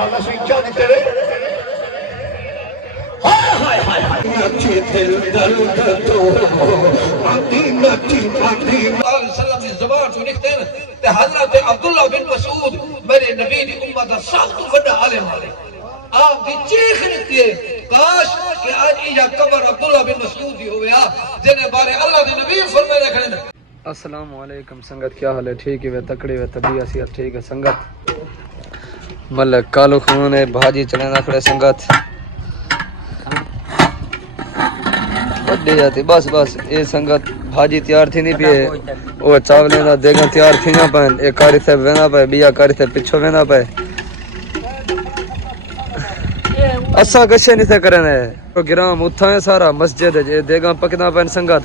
والا سی کیا دیتے رہے نچی دل درد تو آتی نچی پاتی وسلم کی زبان تو لکھتے ہیں کہ حضرت عبداللہ بن مسعود میرے نبی دی امت دا سخت وڈا عالم والے آپ کی چیخ نکتی ہے کاش کہ آج یہ قبر عبداللہ بن مسعود ہی ہویا جنہیں بارے اللہ دی نبی فرمائے رکھنے السلام علیکم سنگت، کیا حال ہے؟ ٹھیک ہے؟ تکڑی ہے؟ طبیعت صحت ٹھیک ہے؟ سنگت ملک کالو خون ہے بھاجی چلے نہ کھڑے سنگت بڑی جاتی بس یہ سنگت بھاجی تیار تھی نہیں پیے وہ چاولیں دا دیگاں تیار تھی نہ پائن ایک کاری سے وینا پائے بیا کاری سے پچھو وینا پائے اسا کشے نہیں سے کرنے گرام اتھا ہے سارا مسجد ہے دیگاں پکنا پائن سنگت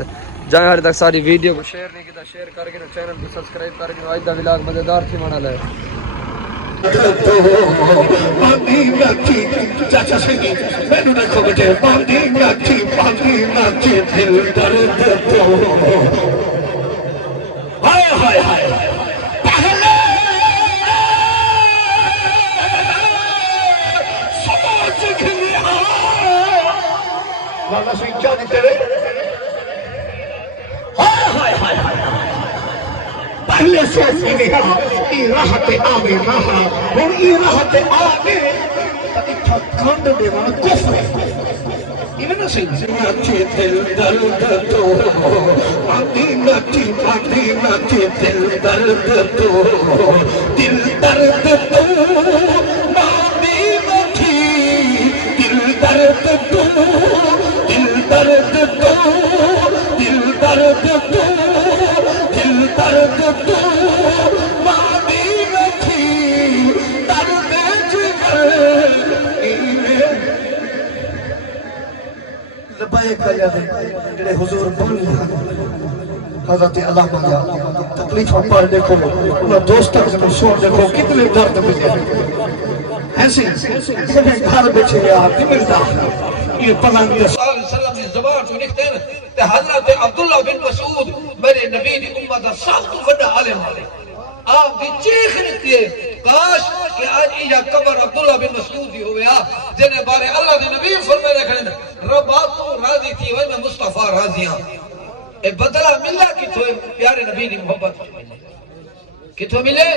جائیں ہر تک ساری ویڈیو کو شیئر نہیں کیتا شیئر کر کے چینل کو سبسکرائب کر کے آج دا ولاگ مزیدار تھی مانا لے پانی نچی چاچا سنگی میں نے دیکھو بچے پانی نچی دل درد تو ہائے ہائے ہائے پہلے سمجھ گیا والا سی کیا دیتے رہے پہلے سے سنیا ای راحت آوے رہا اور ای راحت آوے اتھا کھنڈ دیوان کفر ایویں نہ سنگ نچی دل درد تو آتی نچی دل درد تو دل درد تو ماندی نچی دل درد تو دل درد تو دل درد تو دل درد تو ماندی نچی درد جگر لبائے کیا دے جڑے حضور بانی حضرت علامہ یا تکلیفہ پڑھ دیکھو انہاں دوستہ سے سوڑ دیکھو کتنے درد ملے ایسے گھر بچے یار کی ملتا یہ پلنگ دے صلی اللہ علیہ وسلم کی زبان تو لکھتے ہیں کہ حضرت عبداللہ بن مسعود میرے نبی دی امت دا سخت وڈا عالم والے آپ کی چیخ نکتی ہے کاش کہ آج یہ قبر عبداللہ بن مسعود ہی ہویا جنہیں بارے اللہ دی نبی فرمائے رکھنے ربات تو راضی تھی وہی میں مصطفیٰ راضی ہاں اے بدلہ ملا کتھو پیارے نبی دی محبت کتھو ملے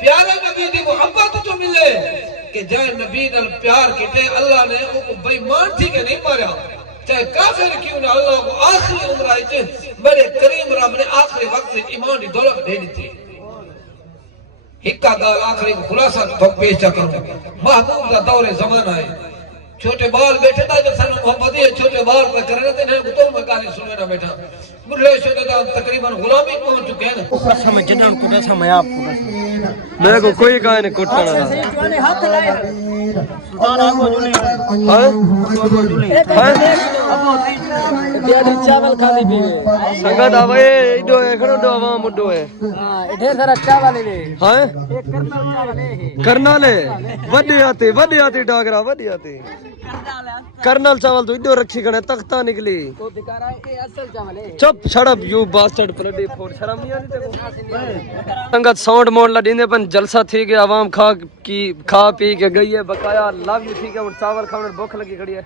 پیارے نبی دی محبت تو ملے کہ جائے نبی نال پیار کتے اللہ نے وہ بیمان تھی کہ نہیں ماریا چاہے کافر کیوں نہ اللہ کو آخری عمر آئی تھے میرے کریم رب نے آخری وقت میں ایمان دی دولت دے دی تھی ہکا گال آخری کو خلاصہ تو پیش جا کروں محبوب دا دور زمان آئے چھوٹے بال بیٹھے تھا جب سنو محبت ہے چھوٹے بال پر کرنے تھے نہیں تو میں کہانی سننے نہ بیٹھا مرلے شدہ دا تقریباً غلامی پہنچ چکے ہیں قسم جنان کو قسم ہے آپ کو قسم میرے کو کوئی کہا نہیں کٹنا نہ ہاتھ لائے سلطان ابو جلی بیادی چاول کھانے پیوے سنگت آوے ایڈو ایکھڑو ڈو عوام اڈو ہے ڈھیر سارا چاول لے ہاں ایک کرنل چاول ہے کرنا لے وڈی آتی ڈاگرا وڈی آتی کرنل چاول تو ایڈو رکھی کھڑے تختہ نکلی تو دکھا رہا ہے یہ اصل چاول ہے چپ شڑپ یو باسٹرڈ پلڈی فور شرم نہیں آتی تے سنگت ساؤنڈ مونڈ لڈیندے پن جلسہ تھی کہ عوام کھا پی کے گئی ہے بقایا لو یو تھی کہ چاول کھانے بھوک لگی کھڑی ہے